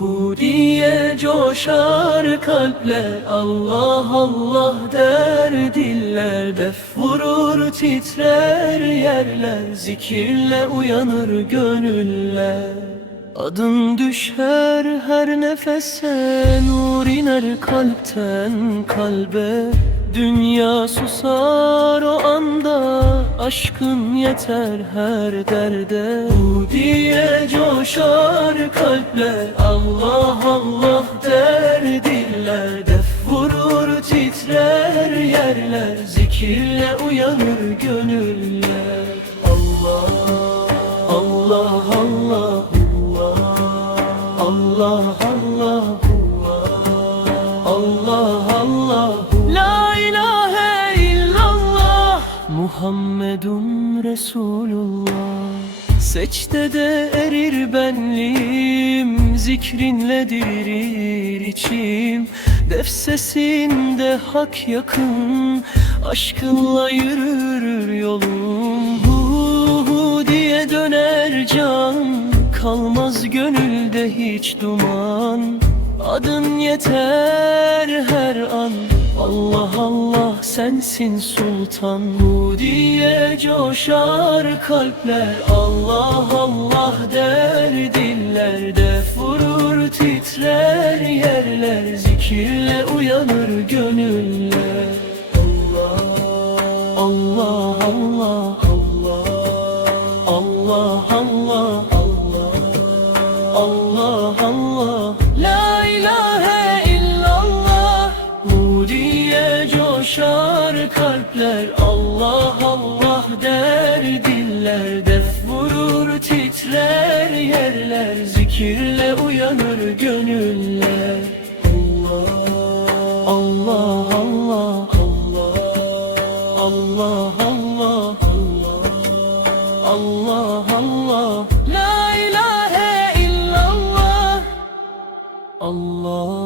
Bu diye coşar kalpler Allah Allah der diller Def vurur titrer yerler Zikirle uyanır gönüller. Adın düşer her nefese Nur iner kalpten kalbe. Dünya susar o Aşkın yeter her derde. Bu diye coşar kalpler Allah Allah der diller. Def vurur titrer yerler Zikirle uyanır gönüller. Allah Allah Allah Allah Allah Allah Allah La Muhammedun Resulullah. Secdede erir benliğim Zikrinle dirir içim. Def sesinde hak yakın Aşkınla yürür yolum. Hu hu diye döner can Kalmaz gönülde hiç duman. Adın yeter her an Allah Allah sensin sultan. Bu diye coşar kalpler. Allah Allah der diller Def vurur titrer yerler. Zikirle uyanır gönüller. Allah Allah Allah coşar kalpler. Allah Allah der diller Def vurur titrer yerler. Zikirle uyanır gönüller. Allah Allah Allah Allah Allah Allah Allah La ilahe illallah. Allah